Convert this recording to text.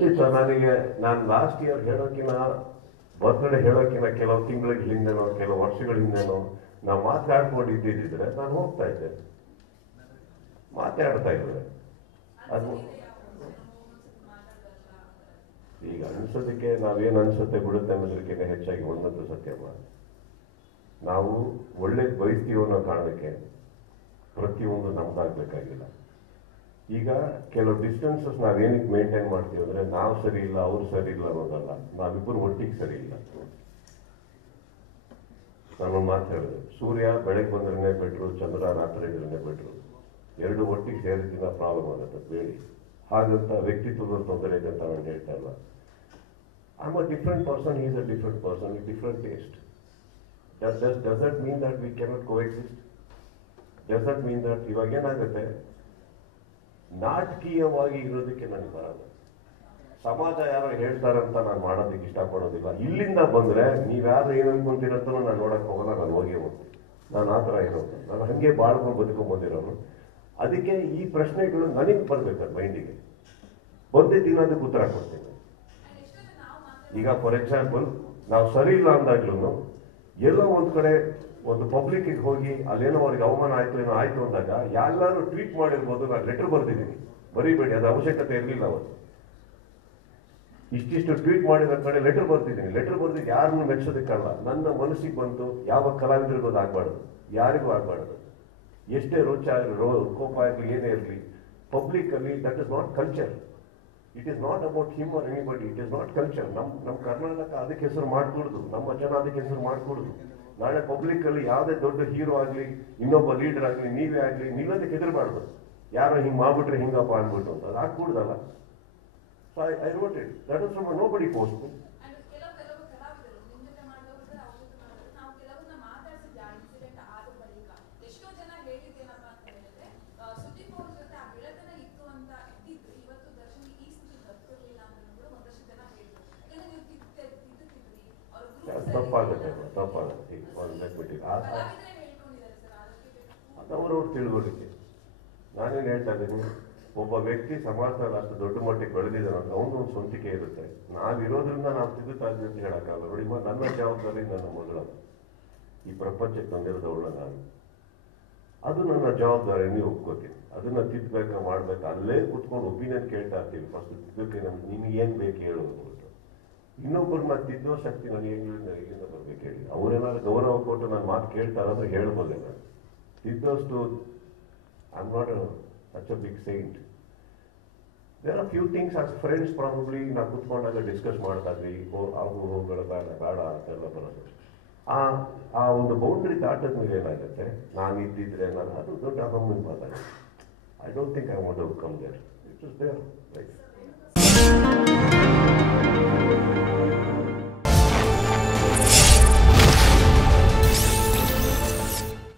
ಖಂಡಿತ ನಾನು last year ಹೇಳೋಕ್ಕಿಂತ birthday ಹೇಳೋಕ್ಕಿಂತ ಕೆಲವು ತಿಂಗಳ ಹಿಂದೆನೋ ಕೆಲವು ವರ್ಷಗಳ ಹಿಂದೆನೋ ನಾವು ಮಾತಾಡ್ಕೊಂಡಿದ್ದಿದ್ರೆ ನಾನು ಹೋಗ್ತಾ ಇದ್ದೆ, ಮಾತಾಡ್ತಾ ಇದ್ದೆ. ಅದು ಈಗ ಅನ್ಸೋದಕ್ಕೆ ನಾವೇನು ಅನ್ಸುತ್ತೆ ಬಿಡುತ್ತೆ ಅನ್ನೋದಕ್ಕಿಂತ ಹೆಚ್ಚಾಗಿ ಒಂದಂತೂ ಸತ್ಯಮ್ಮ, ನಾವು ಒಳ್ಳೇದು ಬಯಸ್ತೀವೋ ಅನ್ನೋ ಕಾರಣಕ್ಕೆ ಪ್ರತಿಯೊಂದು ನಮ್ದಾಗಬೇಕಾಗಿಲ್ಲ. ಈಗ ಕೆಲವು ಡಿಸ್ಟೆನ್ಸಸ್ ನಾವೇನಕ್ಕೆ ಮೇಂಟೈನ್ ಮಾಡ್ತೀವಿ ಅಂದ್ರೆ ನಾವು ಸರಿ ಇಲ್ಲ ಅವ್ರು ಸರಿ ಇಲ್ಲ ಅನ್ನೋದಲ್ಲ, ನಾವಿಬ್ಬರು ಒಟ್ಟಿಗೆ ಸರಿ ಇಲ್ಲ. ನಾನು ಮಾತು ಹೇಳಿದೆ, ಸೂರ್ಯ ಬೆಳಗ್ಗೆ ಬಂದ್ರೆ ಬೆಟ್ರು, ಚಂದ್ರ ರಾತ್ರಿ ಇದ್ರೆ ಬೆಟ್ರು, ಎರಡು ಒಟ್ಟಿಗೆ ಸೇರಿದ ಪ್ರಾಬ್ಲಮ್ ಆಗುತ್ತೆ ಬೇಡಿ. ಹಾಗಂತ ವ್ಯಕ್ತಿತ್ವದಲ್ಲಿ ತೊಂದರೆ ಇದೆ ಅಂತ ನಾನು ಹೇಳ್ತಾ ಇಲ್ಲ. I'm a different person, he is a different person with different taste. Does that mean that we cannot coexist? Does that mean that ಇವಾಗ ಏನಾಗುತ್ತೆ, ನಾಟಕೀಯವಾಗಿ ಇರೋದಕ್ಕೆ ನನಗೆ ಬರಲ್ಲ. ಸಮಾಜ ಯಾರೋ ಹೇಳ್ತಾರಂತ ನಾನು ಮಾಡೋದಕ್ಕೆ ಇಷ್ಟಪಡೋದಿಲ್ಲ. ಇಲ್ಲಿಂದ ಬಂದ್ರೆ ನೀವ್ಯಾರು ಏನು ಅನ್ಕೊಂತೀರಂತ ನಾನು ನೋಡಕ್ ಹೋಗಲ್ಲ, ನಾನು ಹೋಗಿ ಹೋಗ್ತೀನಿ. ನಾನು ಆ ಥರ ಇರೋದು, ನಾನು ಹಂಗೆ ಬಾಳ್ಕೊಂಡು ಬದುಕೊಂಡು ಬಂದಿರೋನು. ಅದಕ್ಕೆ ಈ ಪ್ರಶ್ನೆಗಳು ನನಗೆ ಬರ್ಬೇಕು ಮೈಂಡಿಗೆ, ಬಂದಿದ್ದೀನಿ ಅದಕ್ಕೆ ಉತ್ತರ ಕೊಡ್ತೀನಿ. ಈಗ ಫಾರ್ ಎಕ್ಸಾಂಪಲ್ ನಾವು ಸರಿ ಇಲ್ಲ ಅಂದಾಗ್ಲೂ ಎಲ್ಲೋ ಒಂದ್ ಕಡೆ ಒಂದು ಪಬ್ಲಿಕ್ಗೆ ಹೋಗಿ ಅಲ್ಲೇನೋ ಅವ್ರಿಗೆ ಅವಮಾನ ಆಯ್ತು ಏನೋ ಆಯ್ತು ಅಂದಾಗ ಎಲ್ಲರೂ ಟ್ವೀಟ್ ಮಾಡಿರ್ಬೋದು, ನಾನು ಲೆಟರ್ ಬರ್ದಿದ್ದೀನಿ, ಬರೀಬೇಡಿ, ಅದು ಅವಶ್ಯಕತೆ ಇರಲಿಲ್ಲ. ಅವತ್ತು ಇಷ್ಟಿಷ್ಟು ಟ್ವೀಟ್ ಮಾಡಿದ ಕಡೆ ಲೆಟರ್ ಬರ್ತಿದ್ದೀನಿ. ಲೆಟರ್ ಬರ್ದಿದ್ದು ಯಾರನ್ನು ಮೆಚ್ಚೋದಕ್ಕಲ್ಲ, ನನ್ನ ಮನಸ್ಸಿಗೆ ಬಂತು. ಯಾವ ಕಲಾವಿದರಿಗೂ ಅದು ಆಗ್ಬಾರ್ದು, ಯಾರಿಗೂ ಆಗ್ಬಾರ್ದು. ಎಷ್ಟೇ ರೋಚ ಆಗಲಿ, ಕೋಪ ಆಗಲಿ, ಏನೇ ಇರಲಿ, ಪಬ್ಲಿಕ್ ಅಲ್ಲಿ that is not culture. It is not about him or anybody, it is not culture. ನಮ್ಮ ಕರ್ನಾಟಕ ಅದಕ್ಕೆ ಹೆಸರು ಮಾಡ್ಕೊಡುದು, ನಮ್ಮ ಜನ ಅದಕ್ಕೆ ಹೆಸರು ಮಾಡ್ಕೊಡುದು. ನಾಳೆ ಪಬ್ಲಿಕ್ ಅಲ್ಲಿ ಯಾವುದೇ ದೊಡ್ಡ ಹೀರೋ ಆಗಲಿ, ಇನ್ನೊಬ್ಬ ಲೀಡರ್ ಆಗಲಿ, ನೀವೇ ಆಗಲಿ, ನಿಲ್ಲೋದಕ್ಕೆ ಹೆದರ್ಬಾರ್ದು. ಯಾರೋ ಹಿಂಗೆ ಮಾಡ್ಬಿಟ್ರೆ ಹಿಂಗಪ್ಪ ಅಂದ್ಬಿಟ್ಟು ಅಂತ ಅದು ಆಗ್ಬಿಡುದಲ್ಲ. So I wrote it, that is from nobody post. ತಪ್ಪಾಗುತ್ತೆ. ಅದವ್ರವ್ರು ತಿಳ್ಕೊಳ್ಳಿಕ್ಕೆ ನಾನೇನು ಹೇಳ್ತಾ ಇದ್ದೀನಿ, ಒಬ್ಬ ವ್ಯಕ್ತಿ ಸಮಾಜದಲ್ಲಿ ಅಷ್ಟು ದೊಡ್ಡ ಮಟ್ಟಿಗೆ ಬೆಳೆದಿದ್ದಾನೆ ಅಂತ ಅವನು ಒಂದು ಸ್ವಂತಿಕೆ ಇರುತ್ತೆ. ನಾವಿರೋದ್ರಿಂದ ನಾವು ತಿದ್ದುತ್ತಾ ಇದ್ದೀವಿ ಅಂತ ಹೇಳಕ್ಕಾಗಲ್ಲ. ನೋಡಿ, ನನ್ನ ಜವಾಬ್ದಾರಿ ನನ್ನ ಮಗಳ ಈ ಪ್ರಪಂಚಕ್ಕೆ ತಂದಿರೋದವಳ ನಾನು, ಅದು ನನ್ನ ಜವಾಬ್ದಾರಿ, ನೀವು ಒಪ್ಕೋತೀನಿ. ಅದನ್ನ ತಿದ್ದಬೇಕಾ ಮಾಡ್ಬೇಕಾ, ಅಲ್ಲೇ ಕುತ್ಕೊಂಡು ಒಪಿನಿಯನ್ ಕೇಳ್ತಾ ಇರ್ತೀವಿ. ಫಸ್ಟ್ ತಿದ್ದಕ್ಕೆ ನಮ್ಗೆ ನಿಮ್ಗೆ ಏನ್ ಬೇಕು ಹೇಳೋದು. ಇನ್ನೊಬ್ಬರನ್ನ ತಿದ್ದೋ ಶಕ್ತಿ ನನಗೆ ಎಲ್ಲಿಂದ ಬರ್ಬೇಕು ಹೇಳಿ. ಅವರೇನಾದ್ರು ಗೌರವ ಕೊಟ್ಟು ನನ್ನ ಮಾತು ಕೇಳ್ತಾರಂದ್ರೆ ಹೇಳ್ಬೋದೆ. ನಾನು ತಿದ್ದೋಷ್ಟು I am not such a big saint. There are few things as friends probably ನಾವು ಕುತ್ಕೊಂಡಾಗ ಡಿಸ್ಕಸ್ ಮಾಡ್ತಾ ಇದ್ವಿ, ಹೋಗಳ ಬೇಡ ಅಂತೆಲ್ಲ ಬರೋದು. ಆ ಒಂದು ಬೌಂಡ್ರಿ ದಾಟದ ಮೇಲೆ ಏನಾಗುತ್ತೆ, ನಾನು ಇದ್ದಿದ್ರೆ ನಾನು ಅದು ದೊಡ್ಡ ಅಹಮ್ಮನ್ ಮಾತಾಡಿ. I don't think I want to come there. It is there right.